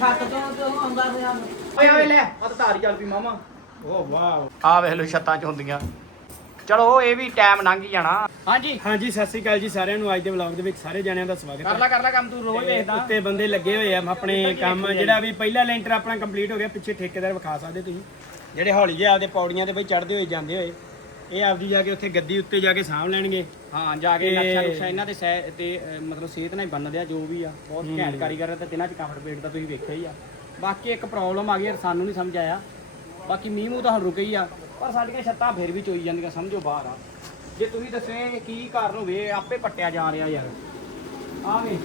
ਛੱਤ ਤੋਂ ਤੋਂ ਆਉਂਦਾ ਪਿਆ ਓਏ ਓਏ ਲੈ ਆ ਤਾਂ ਧਾਰੀ ਚੱਲ ਪਈ ਮਾਮਾ। ਓ ਵਾਓ। ਆ ਵੇਖ ਲੋ ਛੱਤਾਂ ਚ ਹੁੰਦੀਆਂ। ਚਲੋ ਇਹ ਵੀ ਟਾਈਮ ਲੰਘ ਹੀ ਜਾਣਾ। ਹਾਂਜੀ। ਹਾਂਜੀ ਸਤਿ ਸ੍ਰੀ ਅਕਾਲ ਜੀ ਸਾਰਿਆਂ ਨੂੰ। ਅੱਜ ਦੇ ਵਲੌਗ ਦੇ ਵਿੱਚ ਸਾਰੇ ਜਣਿਆਂ ਦਾ ਸਵਾਗਤ ਕਰ ਲੈ ਕਰ ਲੈ ਕੰਮ ਤੂੰ ਰੋਜ਼ ਤੇ ਵੇਖਦਾ। ਉੱਤੇ ਬੰਦੇ ਲੱਗੇ ਹੋਏ ਆ ਆਪਣੇ ਕੰਮ ਜਿਹੜਾ ਵੀ ਪਹਿਲਾ ਲੈਂਟਰ ਆਪਣਾ ਕੰਪਲੀਟ ਹੋ ਗਿਆ ਪਿੱਛੇ ਠੇਕੇਦਾਰ ਵਿਖਾ ਸਕਦੇ ਤੁਸੀਂ। ਜਿਹੜੇ ਹੌਲੀ ਜਿਹੇ ਆਪਦੇ ਪੌੜੀਆਂ ਤੇ ਬਈ ਚੜਦੇ ਹੋਏ ਜਾਂਦੇ ਹੋਏ। ਇਹ ਆਪਦੀ ਜਾ ਕੇ ਉੱਥੇ ਗੱਦੀ ਉੱਤੇ ਜਾ ਕੇ ਸਾਂਭ ਲੈਣਗੇ। ਹਾਂ ਜਾ ਕੇ ਨਕਸ਼ਾ ਨੁਕਸ਼ਾ ਇਹਨਾਂ ਦੇ ਸਹਿ ਤੇ ਅਹ, ਮਤਲਬ ਸਿਹਤ ਨਾਲ ਹੀ ਬੰਨਦੇ ਆ ਜੋ ਵੀ ਆ ਬਹੁਤ ਘੈਂਟ ਕਾਰੀਗਰ ਆ ਤੇ ਤਿੰਨਾਂ ਚ ਕੰਫਰਟ ਪੇਟ ਦਾ ਤੁਸੀਂ ਵੇਖਿਆ ਹੀ ਆ। ਬਾਕੀ ਇੱਕ ਪ੍ਰੋਬਲਮ ਆ ਗਈ ਸਾਨੂੰ ਨਹੀਂ ਸਮਝ ਆਇਆ। ਬਾਕੀ ਮੀਂਹ ਮੂੰਹ ਤਾਂ ਹੁਣ ਰੁਕੇ ਹੀ ਆ ਪਰ ਸਾਡੀਆਂ ਛੱਤਾਂ ਫਿਰ ਵੀ ਚੋਈ ਜਾਂਦੀਆਂ ਸਮਝੋ ਬਾਹਰ ਆ। ਜੇ ਤੁਸੀਂ ਦੱਸੇ ਕੀ ਕਾਰਨ ਹੋਵੇ ਆਪੇ ਪੱਟਿਆ ਜਾ ਰਿਹਾ ਯਾਰ। ਆ ਵੇ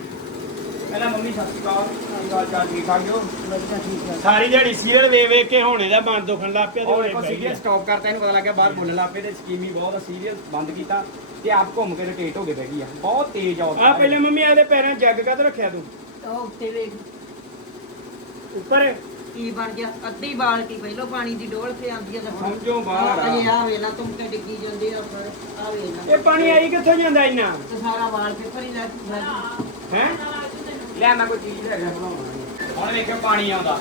ਪਹਿਲਾਂ ਮੰਮੀ ਸਤਿ ਸ਼੍ਰੀ ਅਕਾਲ। ਗੱਲ ਚਾਲ ਠੀਕ ਠਾਕ ਜੋ ਸਾਰੀ ਦਿਹਾੜੀ ਸੀਰੀਅਲ ਵੇ ਵੇ ਕੇ ਹੋਣੇ ਦਾ ਮਨ ਦੁਖਣ ਲੱਗ ਪਿਆ ਤੇ ਉਹ ਹੋਣੇ ਦੇਖੋ ਪੈ ਗਿਆ ਸੀਰੀਅਲ ਸਟਾਪ ਕਰਤਾ ਇਹਨੂੰ ਪਤਾ ਲੱਗਿਆ ਬਾਹਰ ਬੋਲਣ ਲੱਗ ਪਏ ਤੇ ਸਕੀਮੀ ਬਹੁਤ ਆ ਸੀਰੀਅਲ ਬੰਦ ਕੀਤਾ ਤੇ ਆਪ ਘੁੰਮ ਕੇ ਰੋਟੇਟ ਹੋ ਕੇ ਬਹਿ ਗਈ ਆ। ਬਹੁਤ ਤੇਜ਼ ਆ ਉਹ ਆ ਪਹਿਲੇ ਮੰਮੀ ਆਦੇ ਪੈਰਾਂ 'ਚ ਜੱਗ ਕਦ ਰੱਖਿਆ ਤੂੰ? ਉਹ ਉੱਤੇ ਵੇਖ। ਉੱਪਰ? ਕੀ ਬਣ ਗਿਆ? ਅੱਧੀ ਬਾਲਟੀ ਪਹਿਲੋਂ ਪਾਣੀ ਦੀ ਡੋਲ ਤੇ ਆਂਦੀ ਆ ਤਾਂ ਹੁਣ ਸਮਝੋ ਬਾਹਰ ਆ? ਅਜੇ ਆ ਵੇਲਾ ਤੁਮ ਤੇ ਡਿੱਗੀ ਜਾਂਦੇ ਆ ਪਰ ਆ ਵੇਲਾ ਇਹ ਪਾਣੀ ਆਈ ਕਿੱਥੋਂ ਜਾਂਦਾ ਇੰਨਾ? ਤੇ ਸਾਰਾ ਵਾਲ ਪੇਪਰ ਹੀ ਲੱਗ ਲੱਗ ਹੈ? ਲੈ ਮੈਂ ਕੋਈ ਚੀਜ਼ ਲੈ ਗਿਆ ਬਣਾਉਣਾ। ਹੁਣ ਵੇਖਿਓ ਪਾਣੀ ਆਉਂਦਾ।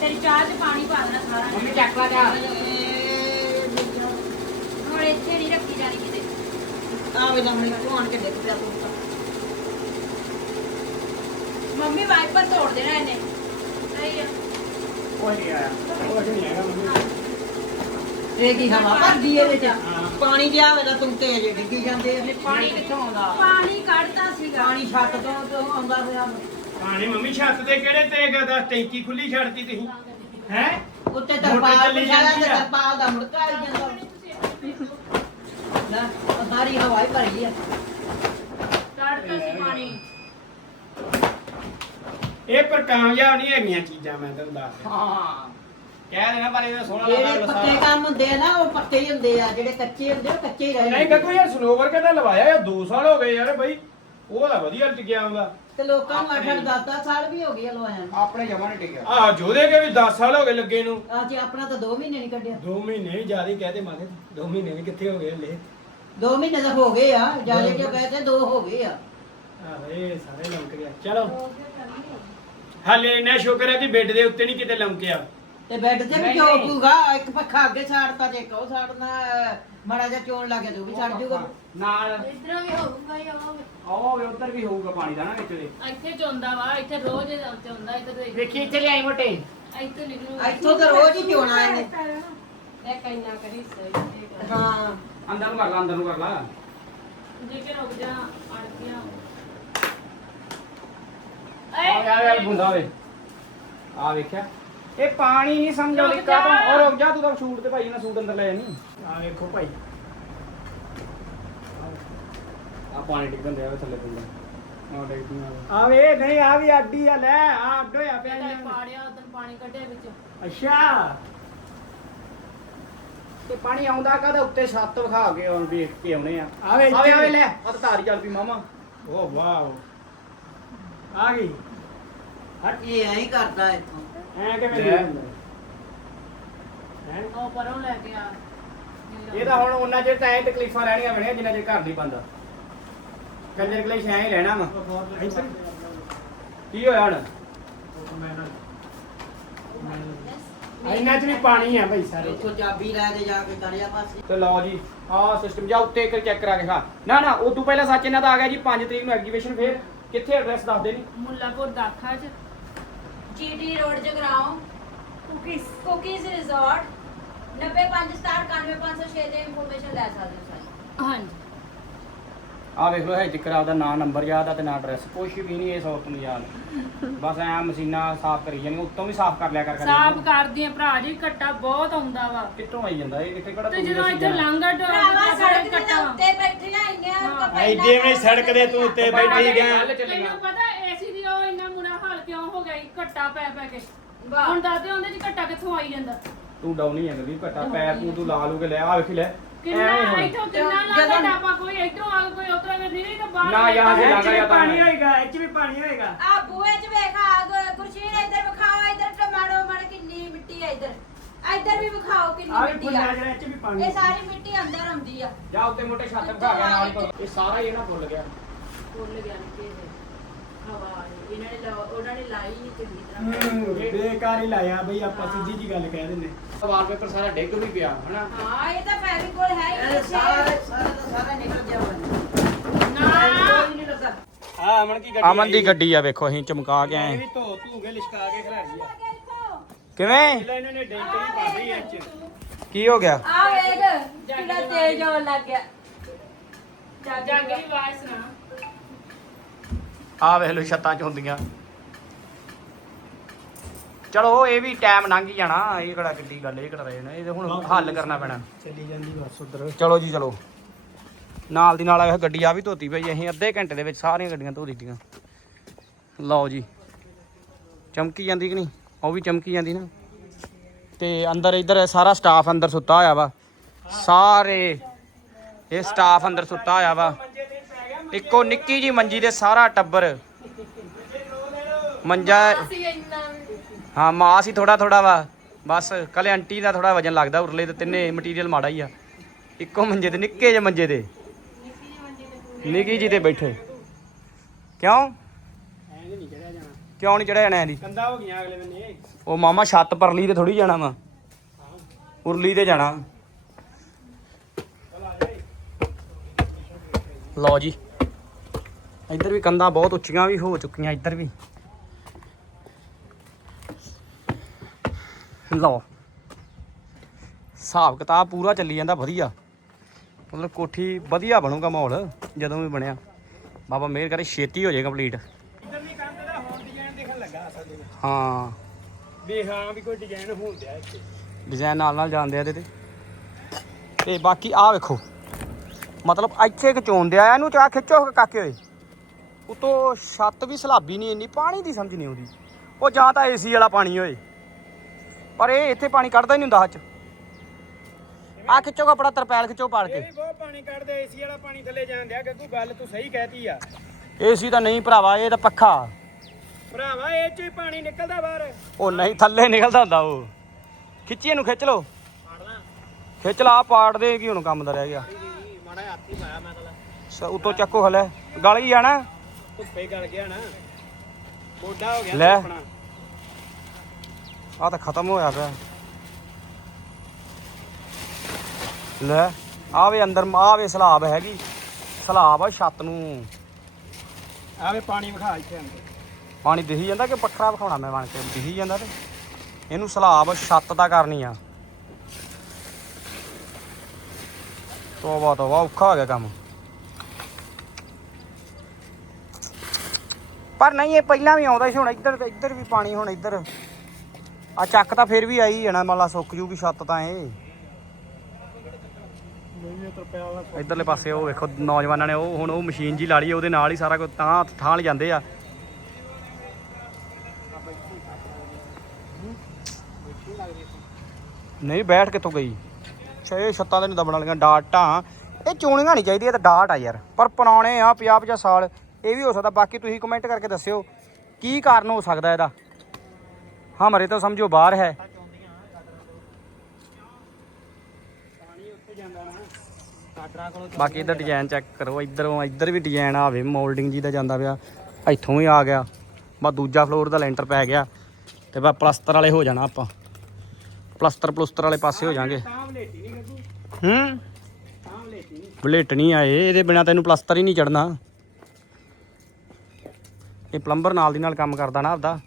ਤੇਰੀ ਚਾਹ 'ਚ ਪਾਣੀ ਪਾ ਦੇਣਾ ਸਾਰਾ। ਮੰਮੀ ਚੱਕ ਲਾ ਜਾ ਹੁਣ ਇੱਥੇ ਨਹੀਂ ਰੱਖੀ ਜਾਣੀ ਕਿਤੇ। ਆ ਵੇਲਾ ਹੁਣ ਇੱਥੋਂ ਆਣ ਕੇ ਡਿੱਗ ਪਿਆ ਤੂੰ ਤਾਂ। ਮੰਮੀ ਵਾਈਪਰ ਤੋੜ ਦੇਣਾ ਇਹਨੇ। ਸਹੀ ਆ। ਕੋਈ ਨਹੀਂ ਆਇਆ। ਕੁਝ ਨਹੀਂ ਹੈਗਾ। ਮੰਮੀ ਇਹ ਕੀ ਹਵਾ ਭਰਦੀ ਇਹਦੇ ਚ? ਪਾਣੀ ਜਿਆ ਵੇਲਾ ਤੁਮ ਤੇ ਅਜੇ ਡਿੱਗੀ ਜਾਂਦੇ ਆ। ਪਾਣੀ ਕਿੱਥੋਂ ਆਉਂਦਾ? ਪਾਣੀ ਕੱਢਤਾ ਸੀਗਾ। ਪਾਣੀ ਛੱਤ ਤੋਂ ਤੋਂ ਆਉਂਦਾ ਪਿਆ ਪਾਣੀ ਮੰਮੀ ਛੱਤ ਤੇ ਕਿਹੜੇ ਤੇ ਗਦਾ ਟੈਂਕੀ ਖੁੱਲੀ ਛੱਡਤੀ ਤੁਸੀਂ। ਹੈ? ਉੱਤੇ ਮੋਟਰ ਤਰਪਾਲ ਚੱਲੀ ਵਿਛਾਇਆ ਜਾਂਦੀ ਤੇ ਆ। ਤਰਪਾਲ ਦਾ ਮੁੜਕਾ ਆਈ ਜਾਂਦਾ। ਲੈ ਸਾਰੀ ਹਵਾ ਹੀ ਭਰੀ ਆ। ਕੱਢਤਾ ਸੀ ਪਾਣੀ। ਇਹ ਪਰ ਕਾਮਯਾਬ ਨਹੀਂ ਹੈਗੀਆਂ ਚੀਜ਼ਾਂ ਮੈਂ ਤੁਹਾਨੂੰ ਦੱਸ ਹਾਂ। ਕਹਿ ਦੇਣਾ ਪਰ ਇਹਦਾ ਸੋਹਣਾ ਜਿਹੜੇ ਲੱਗਦਾ ਪੱਕੇ ਸਾਰਾ ਕੰਮ ਹੁੰਦੇ ਆ ਨਾ ਉਹ ਪੱਕੇ ਹੀ ਹੁੰਦੇ ਆ ਜਿਹੜੇ ਕੱਚੇ ਹੁੰਦੇ ਉਹ ਕੱਚੇ ਹੀ ਰਹੇ ਨਹੀਂ ਗੱਗੂ ਯਾਰ ਸਨੋਵਰ ਕਹਿੰਦਾ ਲਵਾਇਆ ਯਾਰ? 2 ਸਾਲ ਹੋ ਗਏ ਯਾਰ ਬਈ। ਉਹ ਤਾਂ ਵਧੀਆ ਟਿਕਿਆ ਹੁੰਦਾ ਤੇ ਲੋਕਾਂ ਨੂੰ 8 10 ਸਾਲ ਵੀ ਹੋ ਗਏ ਆ ਲਵਾਇਆ ਨੂੰ। ਆਪਣੇ ਜਮਾਂ ਨੇ ਟਿਕਿਆ। ਆ ਜੋਦੇ ਕੇ ਵੀ 10 ਸਾਲ ਹੋ ਗਏ ਲੱਗੇ ਨੂੰ। ਆ ਜੇ ਆਪਣਾ ਤਾਂ 2 ਮਹੀਨੇ ਨਹੀਂ ਕੱਢਿਆ। 2 ਮਹੀਨੇ ਵੀ ਜ਼ਿਆਦਾ ਹੀ ਕਹਦੇ ਮਾਗੇ 2 ਮਹੀਨੇ ਵੀ ਕਿੱਥੇ ਹੋ ਗਏ 2 ਮਹੀਨੇ ਤਾਂ ਹੋ ਗਏ ਆ ਜਾਲੇ ਕੇ ਪਏ ਤੇ 2 ਹੋ ਗਏ ਆ। ਆਹ ਇਹ ਸਾਰੇ ਲੰਕ ਗਿਆ। ਚਲੋ। ਹਲੇ ਇੰਨਾ ਸ਼ੁਕਰ ਹੈ ਕਿ ਬੈੱਡ ਦੇ ਉੱਤੇ ਨਹੀਂ ਕਿਤੇ ਲੰਕਿਆ ਤੇ ਬੈੱਡ ਤੇ ਵੀ ਕਿਉਂ। ਪੂਗਾ ਇੱਕ ਪੱਖਾ ਅੱਗੇ ਛਾੜਤਾ ਤੇ ਇੱਕ ਉਹ ਛਾੜਨਾ ਮੜਾ ਜਿਹਾ ਚੋਣ ਲੱਗ ਗਿਆ ਤੇ ਉਹ ਵੀ ਛੱਡ ਜੂਗਾ। ਨਾਲ ਇਧਰੋਂ ਵੀ ਹੋਊਗਾ ਹੀ ਉਹ ਉਹ ਵੇ ਉੱਧਰ ਵੀ ਹੋਊਗਾ ਪਾਣੀ ਦਾ ਨਾ ਵਿੱਚ ਦੇ। ਇੱਥੇ ਚੋਂਦਾ ਵਾ ਇੱਥੇ ਰੋਜ਼ ਚੋਂਦਾ ਇੱਥੇ ਤੇ ਵੇਖੀ ਇੱਥੇ ਲਿਆਈ ਮੋਟੇ। ਇੱਥੇ ਨਿਕਲੂ। ਇੱਥੋਂ ਤਾਂ ਰੋਜ਼ ਹੀ ਚੋਣਾ ਇਹਨੇ। ਇੱਕ ਇੰਨਾ ਕਰੀ ਸਹੀ ਹਾਂ। ਅੰਦਰ ਨੂੰ ਕਰ ਲਾ ਅੰਦਰ ਨੂੰ ਕਰ ਲਾ। ਜੇ ਕਿ ਰੁਕ ਜਾ ਅੜ ਗਿਆ ਆ ਯਾਰ ਯਾਰ ਬੁੰਦਾ ਵੇ ਆ ਵੇਖਿਆ? ਇਹ ਪਾਣੀ ਨਹੀਂ ਸਮਝੋ ਰੁਕ ਲਿਕਾ ਤੋਂ ਜਾ। ਉਹ ਰੁਕ ਜਾ ਤੂੰ ਤਾਂ ਸ਼ੂਟ ਤੇ ਭਾਈ ਨਾ ਸੂਟ ਅੰਦਰ ਲੈ ਜਾਨੀ। ਆ ਵੇਖੋ ਭਾਈ। ਆ ਪਾਣੀ ਡਿੱਗਣ ਦਿਆ ਵੇ ਥੱਲੇ ਪਿੰਡ। ਆ ਡਿੱਗਦੀ ਆ ਆ ਵੇ ਨਹੀਂ ਆ ਵੀ ਅੱਡੀ ਆ ਲੈ ਆ ਅੱਡ ਹੋਇਆ ਪਿਆ ਇਹਨਾਂ ਪਾੜਿਆ ਉਦੋਂ ਪਾਣੀ ਕੱਢਿਆ ਵਿੱਚ। ਅੱਛਾ। ਤੇ ਪਾਣੀ ਆਉਂਦਾ ਕਾਹਦਾ ਉੱਤੇ ਛੱਤ ਵਿਖਾ ਕੇ ਹੁਣ ਵੇਖ ਕੇ ਆਉਣੇ ਆ। ਆਵੇ ਆਵੇ ਆਵੇ ਲੈ ਆ ਤਾਂ ਧਾਰੀ ਚੱਲ ਪਈ ਮਾਮਾ। ਓ ਵਾਓ। ਆ ਗਈ। ਇਹ ਐਂ ਹੀ ਕਰਦਾ ਇੱਥੋਂ। ਐ ਕਿਵੇਂ ਲੈ। ਹੈ? ਉਹ ਪਰੋਂ ਲੈ ਕੇ ਆ। ਇਹ ਤਾਂ ਹੁਣ ਉਹਨਾਂ ਚਿਰ ਤਾਂ ਐ ਤਕਲੀਫਾਂ ਰਹਿਣੀਆਂ ਬਣੀਆਂ ਜਿੰਨਾ ਚਿਰ ਘਰ ਨਹੀਂ ਬੰਦਾ ਕੰਜਰ ਕਲੇਸ਼ ਐ ਹੀ ਰਹਿਣਾ ਵਾ। ਕੀ ਹੋਇਆ ਹੁਣ? ਇਹਨਾਂ ਚ ਵੀ ਪਾਣੀ ਆ ਭਾਈ ਸਾਰੇ ਇੱਥੋਂ ਚਾਬੀ ਲੈ ਕੇ ਜਾ ਕੇ ਦਰਿਆ ਪਾਸੇ। ਤੇ ਲਓ ਜੀ ਆਹ ਸਿਸਟਮ ਜਾ ਉੱਤੇ ਇੱਕ ਚੈੱਕ ਕਰਾ ਕੇ ਖਾ। ਨਾ ਨਾ ਉਦੋਂ ਪਹਿਲਾਂ ਸੱਚ ਇਹਨਾਂ ਦਾ ਆ ਗਿਆ ਜੀ 5 ਤਰੀਕ ਨੂੰ ਐਗਜੀਬਿਸ਼ਨ ਫੇਰ। ਕਿੱਥੇ ਐਡਰੈਸ ਦੱਸ ਦੇ ਨੀ? ਮੁੱਲਾਪੁਰ ਦਾਖਾ ਚ। GT road Jagraon cookies cookies resort 9567 ਦੇ ਇਨਫੋਰਮੇਸ਼ਨ ਲੈ ਸਕਦੇ ਹੋ ਸਾਰੀ ਹਾਂਜੀ। ਆ ਵੇਖ ਲਓ ਹੈ ਜ਼ਿਕਰ ਆਪਦਾ ਨਾਂ ਨੰਬਰ ਯਾਦ ਆ ਤੇ ਨਾਂ ਐਡਰੈਸ ਕੁਛ ਵੀ ਨਹੀਂ ਇਹ ਸੌਤ ਨੂੰ ਯਾਦ। ਬਸ ਐ ਮਸ਼ੀਨਾਂ ਸਾਫ਼ ਕਰੀ ਜਾਣੀ ਉੱਤੋਂ ਵੀ ਸਾਫ਼ ਕਰ ਲਿਆ ਕਰ ਕਰੀ ਸਾਫ਼ ਕਰਦੀ ਆ ਭਰਾ ਜੀ ਘੱਟਾ ਬਹੁਤ ਆਉਂਦਾ ਵਾ। ਕਿੱਥੋਂ ਆਈ ਜਾਂਦਾ ਇਹ? ਕਿੱਥੇ ਕਿਹੜਾ ਤੇ ਤੂੰ ਜਦੋਂ ਜਾਣਾ? ਲੰਘਾ ਭਰਾਵਾ ਸੜਕ ਦੇ ਉੱਤੇ ਬੈਠੀਆਂ ਇੰਨੀਆਂ ਹਾਂ। ਐਡੇ ਵੇ ਸੜਕ ਦੇ ਤੂੰ ਉੱਤੇ ਬੈਠੀ ਗਿਆ ਤੈਨੂੰ ਪਤਾ ਏਸੀ ਦੀ ਉਹ ਇੰਨਾ ਬੁਰਾ ਹਾਲ ਕਿਉਂ ਹੋ ਗਿਆ ਈ? ਘੱਟਾ ਪੈ ਪੈ ਕੇ। ਵਾਹ। ਹੁਣ ਦੱਸਦੇ ਹੁੰਦੇ ਜੀ ਘੱਟਾ ਕਿੱਥੋਂ ਆਈ ਜਾਂਦਾ? ਤੂੰ ਡਾਉਨ ਹੀ ਜਾਂਦੀ ਘਟਾ ਪੈਰ ਤੂੰ ਤੂੰ ਲਾ ਲੂ ਕੇ ਲੈ ਆ ਵੇਖ ਲੈ। ਕਿੰਨਾ ਐਵੇਂ ਹੁਣ। ਇੱਥੋਂ ਕਿੰਨਾ ਜਦੋਂ- ਲੱਗਦਾ ਡਾਪਾ ਕੋਈ ਇੱਧਰੋਂ ਆ ਕੋਈ ਉਧਰੋਂ ਨਹੀਂ ਤਾਂ ਬਾਹਰ ਨਾ ਯਾਰ, ਇਹ ਚ ਵੀ ਪਾਣੀ ਹੋਏਗਾ ਇਹ ਚ ਵੀ ਪਾਣੀ ਹੋਏਗਾ। ਆ ਬੂਹੇ 'ਚ ਵੇਖਾ ਗੁਰਸ਼ੀਰ ਇੱਧਰ ਵਿਖਾਓ ਇੱਧਰ ਟਮਾੜੋ ਮੜ ਕਿੰਨੀ ਮਿੱਟੀ ਹੈ ਇੱਧਰ। ਇੱਧਰ ਵੀ ਵਿਖਾਓ ਕਿੰਨੀ ਆ ਵੀ ਮਿੱਟੀ ਫੁੱਲਿਆ ਆ। ਜਿਹੜਾ ਇਹ ਚ ਵੀ ਪਾਣੀ ਇਹ ਸਾਰੀ ਮਿੱਟੀ ਅੰਦਰ ਆਉਂਦੀ ਆ। ਜਾ ਉੱਤੇ ਮੋਟੇ ਛੱਤ ਵਿਖਾ ਗਿਆ ਨਾਲ ਹੀ ਇਹ ਸਾਰਾ ਹੀ ਇਹਨਾਂ ਭੁੱਲ ਗਿਆ। ਭੁੱਲ ਗਿਆ ਨੀ ਕਿਸੇ ਹਵਾ ਨੀ। ਇਹਨਾਂ ਨੇ ਲਾ- ਉਹਨਾਂ ਨੇ ਲਾਈ ਨਹੀਂ ਚੰਗੀ ਤਰ੍ਹਾਂ। ਬੇਕਾਰ ਹੀ ਲਾਇਆ ਬਈ ਆਪਾਂ ਸਿੱਧੀ ਜੀ ਗੱਲ ਕਹਿ ਦਿੰਦੇ। ਵਾਲਪੇਪਰ ਸਾਰਾ ਡਿੱਗ ਵੀ ਪਿਆ ਹਨਾ? ਹਾਂ ਇਹ ਤਾਂ ਫੈਵੀਕੋਲ ਹੈ ਹੀ ਇਹ ਸਾਰਾ ਸਾਰਾ ਦਾ ਸਾਰਾ ਨਿਕਲ ਗਿਆ ਵਾ ਨਾ। ਕੋਈ ਨਹੀਂ ਲੱਗਾ ਆ ਅਮਨ ਕੀ ਗੱਡੀ ਅਮਨ ਦੀ ਗੱਡੀ ਆ ਵੇਖੋ ਅਸੀਂ ਚਮਕਾ ਕੇ ਇਹ ਆਏ। ਵੀ ਧੋ ਧੂ ਕੇ ਲਿਸ਼ਕਾ ਕੇ ਖਿਲਾਰੀ ਆ। ਕਿਵੇਂ? ਪਹਿਲਾਂ ਇਹਨਾਂ ਨੇ ਡੈਂਟ ਵੀ ਪਾ ਲਈ ਇਹ ਚ। ਕੀ ਹੋ ਗਿਆ? ਆ ਵੇਖ ਕਿੰਨਾ ਤੇਜ਼ ਹੋਣ ਲੱਗ ਗਿਆ। ਜੱਗ ਦੀ ਆਵਾਜ਼ ਸੁਣਾ। ਆ ਵੇਖ ਲੋ ਛੱਤਾਂ ਚ ਹੁੰਦੀਆਂ। ਚਲੋ ਇਹ ਵੀ ਟਾਈਮ ਲੰਘ ਹੀ ਜਾਣਾ ਇਹ ਕਿਹੜਾ ਕਿੱਡੀ ਗੱਲ ਇਹ ਕਿਹੜਾ ਰਹੇ ਨੇ ਇਹ ਤਾਂ ਹੁਣ ਹੱਲ ਕਰਨਾ ਪੈਣਾ। ਚੱਲੀ ਜਾਂਦੀ ਬਸ ਉਧਰ। ਚਲੋ ਜੀ ਚਲੋ। ਨਾਲ ਦੀ ਨਾਲ ਇਹ ਗੱਡੀ ਆ ਵੀ ਧੋਤੀ ਪਈ ਅਸੀਂ ਅੱਧੇ ਘੰਟੇ ਦੇ ਵਿੱਚ ਸਾਰੀਆਂ ਗੱਡੀਆਂ ਧੋ ਦਿੱਤੀਆਂ। ਲਓ ਜੀ। ਚਮਕੀ ਜਾਂਦੀ ਕਿ ਨਹੀਂ? ਉਹ ਵੀ ਚਮਕੀ ਜਾਂਦੀ ਨਾ। ਤੇ ਅੰਦਰ ਇੱਧਰ ਸਾਰਾ ਸਟਾਫ ਅੰਦਰ ਸੁੱਤਾ ਹੋਇਆ ਵਾ। ਸਾਰੇ ਇਹ ਸਟਾਫ ਅੰਦਰ ਸੁੱਤਾ ਹੋਇਆ ਵਾ। ਇੱਕੋ ਨਿੱਕੀ ਜੀ ਮੰਜੀ ਦੇ ਸਾਰਾ ਟੱਬਰ। ਮੰਜਾ ਹਾਂ। ਮਾਸ ਹੀ ਥੋੜਾ ਥੋੜਾ ਵਾ। ਬਸ ਕੱਲੇ ਆਂਟੀ ਦਾ ਥੋੜਾ ਵਜਨ ਲੱਗਦਾ ਉਰਲੇ ਤੇ ਤਿੰਨੇ ਮਟੀਰੀਅਲ ਮਾੜਾ ਹੀ ਆ। ਇੱਕੋ ਮੰਜੇ ਤੇ ਨਿੱਕੇ ਜਿਹੇ ਮੰਜੇ ਤੇ। ਨਿੱਕੀ ਜੀ ਤੇ ਬੈਠੇ। ਕਿਉਂ? ਐਂ ਨਹੀਂ ਚੜਿਆ ਜਾਣਾ ਕਿਉਂ ਨਹੀਂ ਚੜਿਆ ਜਾਣਾ ਇਹਦੀ? ਕੰਦਾ ਹੋ ਗਈਆਂ ਅਗਲੇ ਬੰਨੇ ਉਹ ਮਾਮਾ ਛੱਤ ਪਰਲੀ ਤੇ ਥੋੜੀ ਜਾਣਾ ਵਾ। ਉਰਲੀ ਤੇ ਜਾਣਾ। ਲਓ ਜੀ। ਇੱਧਰ ਵੀ ਕੰਧਾਂ ਬਹੁਤ ਉੱਚੀਆਂ ਵੀ ਹੋ ਚੁੱਕੀਆਂ ਇੱਧਰ ਵੀ। ਲਓ। ਹਿਸਾਬ ਕਿਤਾਬ ਪੂਰਾ ਚੱਲੀ ਜਾਂਦਾ ਵਧੀਆ। ਮਤਲਬ ਕੋਠੀ ਵਧੀਆ ਬਣੂਗਾ ਮਾਹੌਲ ਜਦੋਂ ਵੀ ਬਣਿਆ। ਬਾਬਾ ਮਿਹਰ ਕਰੇ ਛੇਤੀ ਹੋ ਜਾਏ ਕੰਪਲੀਟ ਇੱਧਰ ਵੀ ਕੰਧ ਦਾ ਹੁਣ ਡਿਜ਼ਾਈਨ ਦੇਖਣ ਲੱਗਾ ਅਸਲ ਦੇ ਵਿੱਚ। ਹਾਂ। ਵੀ ਹਾਂ ਵੀ ਕੋਈ ਡਿਜ਼ਾਈਨ ਹੋਣ ਦਿਆ ਇੱਥੇ। ਡਿਜ਼ਾਈਨ ਨਾਲ ਨਾਲ ਜਾਂਦੇ ਆ ਇਹਦੇ ਤੇ। ਤੇ ਬਾਕੀ ਆਹ ਵੇਖੋ। ਮਤਲਬ ਇੱਥੇ ਖਿਚਾਉਂਦੇ ਆ ਇਹਨੂੰ ਚਾ ਖਿੱਚੋ ਕਾਕੇ ਹੋਏ ਉਤੋਂ ਛੱਤ ਵੀ ਸਲਾਬੀ ਨਹੀਂ ਇੰਨੀ ਪਾਣੀ ਦੀ ਸਮਝ ਨਹੀਂ ਆਉਂਦੀ। ਉਹ ਜਾਂ ਤਾਂ ਏਸੀ ਵਾਲਾ ਪਾਣੀ ਹੋਏ ਪਰ ਇਹ ਇੱਥੇ ਪਾਣੀ ਕੱਢਦਾ ਹੀ ਨਹੀਂ ਹੁੰਦਾ ਹੱਥ ਆ ਖਿੱਚੋ ਕਪੜਾ ਤਰਪੈਲ ਖਿੱਚੋ ਪਾੜ ਇਹ ਕੇ ਵੀ ਬਹੁਤ ਪਾਣੀ ਕੱਢਦੇ ਏਸੀ ਵਾਲਾ ਪਾਣੀ ਥੱਲੇ ਜਾਣ ਦਿਆ ਗੱਗੂ ਗੱਲ ਤੂੰ ਸਹੀ ਕਹਿਤੀ ਆ। ਏਸੀ ਤਾਂ ਨਹੀਂ ਭਰਾਵਾ ਇਹ ਤਾਂ ਪੱਖਾ। ਭਰਾਵਾ ਇਹ ਚ ਹੀ ਪਾਣੀ ਨਿਕਲਦਾ ਬਾਹਰ। ਉਹ ਨਹੀਂ ਥੱਲੇ ਨਿਕਲਦਾ ਹੁੰਦਾ ਉਹ। ਖਿੱਚੀ ਇਹਨੂੰ ਖਿੱਚ ਲਓ। ਖਿੱਚ ਲਾ ਪਾੜ ਦੇ ਕੀ ਹੁਣ ਕੰਮ ਦਾ ਰਹਿ ਗਿਆ। ਮਾੜਾ ਹੱਥ ਹੀ ਪਾਇਆ ਮੈਂ ਤਾਂ। ਉੱਤੋਂ ਚੱਕੋ ਹਲੇ। ਗਲ ਹੀ ਜਾਣਾ ਧੁੱਪੇ ਗਲ ਗਿਆ ਨਾ। ਮੋਢਾ ਹੋ ਗਿਆ ਲੈ। ਆਪਣਾ ਆ ਤਾਂ ਖਤਮ ਹੋਇਆ ਪਿਆ। ਲੈ ਆਵੇ ਅੰਦਰ ਆਵੇ ਸਲਾਬ ਹੈਗੀ। ਸਲਾਬ ਆ ਛੱਤ ਨੂੰ। ਆਵੇ ਪਾਣੀ ਵਿਖਾ ਇੱਥੇ ਅੰਦਰ। ਪਾਣੀ ਦਿਖੀ ਜਾਂਦਾ ਕਿ ਪੱਖਰਾ ਵਿਖਾਉਣਾ ਮੈਂ ਬਣ ਕੇ? ਦਿਖੀ ਜਾਂਦਾ ਤੇ। ਇਹਨੂੰ ਸਲਾਬ ਛੱਤ ਦਾ ਕਰਨੀ ਆ। ਤੋਬਾ ਤੋਬਾ ਔਖਾ ਹੋ ਗਿਆ ਕੰਮ। ਪਰ ਨਹੀਂ, ਇਹ ਪਹਿਲਾਂ ਵੀ ਆਉਂਦਾ ਸੀ, ਹੁਣ ਇੱਧਰ ਇੱਧਰ ਵੀ ਪਾਣੀ, ਹੁਣ ਇੱਧਰ। ਆ ਚੱਕ ਤਾਂ ਫਿਰ ਵੀ ਆਈ ਜਾਣਾ, ਮੰਨ ਸੁੱਕ ਜੂਗੀ ਛੱਤ ਤਾਂ ਇਹ। ਇੱਧਰਲੇ ਪਾਸੇ ਉਹ ਵੇਖੋ ਨੌਜਵਾਨਾਂ ਨੇ, ਉਹ ਹੁਣ ਉਹ ਮਸ਼ੀਨ ਜੀ ਲਾ ਲਈ, ਉਹਦੇ ਨਾਲ ਹੀ ਸਾਰਾ ਕੁਝ ਤਾਂ ਥਾਂ ਲ ਜਾਂਦੇ ਆ। ਨਹੀਂ, ਬੈਠ ਕਿੱਥੋਂ ਗਈ? ਛੇ ਛੱਤਾਂ ਤੇ ਨਹੀਂ ਦਬਣ ਵਾਲੀਆਂ ਡਾਟਾਂ। ਇਹ ਚੋਣੀਆਂ ਨਹੀਂ ਚਾਹੀਦੀਆਂ, ਇਹ ਤਾਂ ਡਾਟ ਆ ਯਾਰ। ਪਰ ਪੁਰਾਣੇ ਆ 50 50 ਸਾਲ। ਇਹ ਵੀ ਹੋ ਸਕਦਾ, ਬਾਕੀ ਤੁਸੀਂ ਕਮੈਂਟ ਕਰਕੇ ਦੱਸਿਓ, ਕੀ ਕਾਰਨ ਹੋ ਸਕਦਾ ਇਹਦਾ? ਹਮਾਰੇ ਤਾਂ ਸਮਝੋ, ਬਾਹਰ ਹੈ। ਬਾਕੀ ਇਹਦਾ ਡਿਜ਼ਾਈਨ ਚੈੱਕ ਕਰੋ, ਇੱਧਰੋਂ, ਇੱਧਰ ਵੀ ਡਿਜ਼ਾਈਨ ਆਵੇ ਮੋਲਡਿੰਗ ਜੀ ਦਾ ਜਾਂਦਾ ਪਿਆ, ਇੱਥੋਂ ਵੀ ਆ ਗਿਆ। ਬਸ ਦੂਜਾ ਫਲੋਰ ਦਾ ਲੈਂਟਰ ਪੈ ਗਿਆ, ਤੇ ਬਸ ਪਲਸਤਰ ਵਾਲੇ ਹੋ ਜਾਣਾ ਆਪਾਂ। ਪਲਸਤਰ, ਪਲੁਸਤਰ ਵਾਲੇ ਪਾਸੇ ਹੋ ਜਾਾਂਗੇ। ਤਾਂ ਨਹੀਂ ਹੂੰ? ਤਾਂ ਨਹੀਂ ਆਏ, ਇਹਦੇ ਬਿਨਾ ਤੈਨੂੰ ਪਲਸਤਰ ਹੀ ਨਹੀਂ ਚੜਨਾ ਇਹ ਪਲੰਬਰ ਨਾਲ ਦੀ ਨਾਲ ਕੰਮ ਕਰਦਾ ਨਾ ਆਪਦਾ।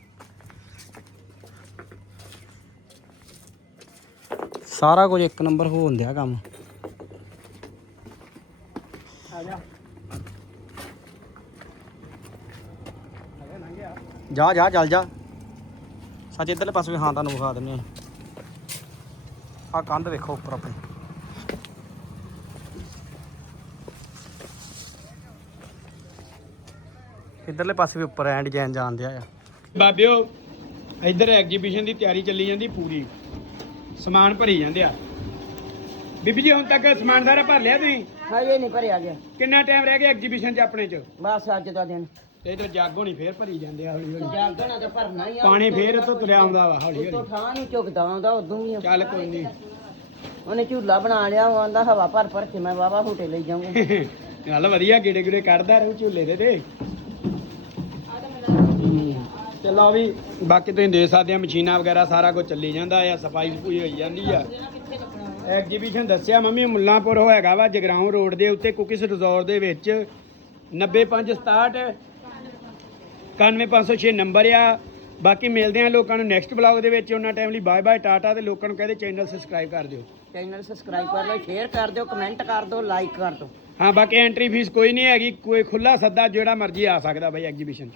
ਸਾਰਾ ਕੁਝ ਇੱਕ ਨੰਬਰ ਹੋ ਹੁੰਦਿਆ ਕੰਮ। ਆ ਜਾ ਜਾ ਜਾ ਚੱਲ ਜਾ। ਸੱਚ ਇੱਧਰਲੇ ਪਾਸੇ ਵੀ ਹਾਂ ਤੁਹਾਨੂੰ ਵਿਖਾ ਦਿੰਨੇ ਆ ਕੰਧ ਵੇਖੋ ਉੱਪਰ ਆਪਣੀ। ਇੱਧਰਲੇ ਪਾਸੇ ਵੀ ਉੱਪਰ ਐ ਡਿਜ਼ਾਈਨ ਜਾਂਦੇ ਆ। ਬਾਬਿਓ ਇੱਧਰ ਐਗਜੀਬਿਸ਼ਨ ਦੀ ਤਿਆਰੀ ਚੱਲੀ ਜਾਂਦੀ ਪੂਰੀ। ਸਮਾਨ ਭਰੀ ਜਾਂਦੇ ਆ। ਬੀਬੀ ਜੀ ਹੁਣ ਤੱਕ ਸਮਾਨ ਸਾਰਾ ਭਰ ਲਿਆ ਤੁਸੀਂ? ਹਜੇ ਨਹੀਂ ਭਰਿਆ ਗਿਆ। ਕਿੰਨਾ ਟਾਈਮ ਰਹਿ ਗਿਆ ਐਗਜੀਬਿਸ਼ਨ 'ਚ ਆਪਣੇ 'ਚ? ਬਸ ਅੱਜ ਦਾ ਦਿਨ। ਇਹ ਤਾਂ ਜੱਗ ਹੋਣੀ ਫੇਰ ਭਰੀ ਜਾਂਦੇ ਆ ਹੌਲੀ ਹੌਲੀ। ਜਾਗਣਾ ਤੇ ਭਰਨਾ ਹੀ ਆ ਪਾਣੀ ਫੇਰ ਤੋਂ ਤੁਰਿਆ ਆਉਂਦਾ ਵਾ ਹੌਲੀ ਤੋਂ ਹੌਲੀ। ਥਾਂ ਨਹੀਂ ਝੁਕਦਾ ਆਉਂਦਾ ਉਦੋਂ ਵੀ ਚੱਲ ਕੋਈ ਨਹੀਂ। ਉਹਨੇ ਝੂਲਾ ਬਣਾ ਲਿਆ ਉਹ ਆਂਦਾ ਹਵਾ ਭਰ ਭਰ ਕੇ ਮੈਂ ਵਾਵਾ ਹੂਟੇ ਲਈ ਜਾਊਂਗਾ। ਗੱਲ ਵਧੀਆ ਗੇੜੇ ਗੇੜੇ ਕੱਢਦਾ ਰਹੂ ਝੂਲੇ ਦੇ ਤੇ। ਤੇ ਲਓ ਵੀ ਬਾਕੀ ਤੁਸੀਂ ਦੇਖ ਸਕਦੇ ਆ ਮਸ਼ੀਨਾਂ ਵਗੈਰਾ ਸਾਰਾ ਕੁਝ ਚੱਲੀ ਜਾਂਦਾ ਆ ਸਫ਼ਾਈ ਸਫੂਈ ਹੋਈ ਜਾਂਦੀ ਆ। ਐਗਜੀਬਿਸ਼ਨ ਦੱਸਿਆ ਮੰਮੀ ਮੁੱਲਾਂਪੁਰ ਹੋਏਗਾ ਵਾ ਜਗਰਾਉਂ ਰੋਡ ਦੇ ਉੱਤੇ ਕੁਕਿਸ ਰਿਜ਼ੋਰਟ ਦੇ ਵਿੱਚ। 90567 91506 ਨੰਬਰ ਆ। ਬਾਕੀ ਮਿਲਦੇ ਆ ਲੋਕਾਂ ਨੂੰ ਨੈਕਸਟ ਬਲੌਗ ਦੇ ਵਿੱਚ। ਉਹਨਾਂ ਟਾਈਮ ਲਈ ਬਾਏ ਬਾਏ ਟਾਟਾ ਤੇ ਲੋਕਾਂ ਨੂੰ ਕਹਦੇ ਚੈਨਲ ਸਬਸਕ੍ਰਾਈਬ ਕਰ ਦਿਓ। ਚੈਨਲ ਸਬਸਕ੍ਰਾਈਬ ਕਰ ਲਓ ਸ਼ੇਅਰ ਕਰ ਦਿਓ ਕਮੈਂਟ ਕਰ ਦਿਓ ਲਾਈਕ ਕਰ ਦਿਓ। ਹਾਂ ਬਾਕੀ ਐਂਟਰੀ ਫੀਸ ਕੋਈ ਨਹੀਂ ਹੈਗੀ। ਕੋਈ ਖੁੱਲਾ ਸੱਦਾ ਜਿਹੜਾ ਮਰਜ਼ੀ ਆ ਸਕਦਾ ਬਾਈ ਐਗਜੀਬਿਸ਼ਨ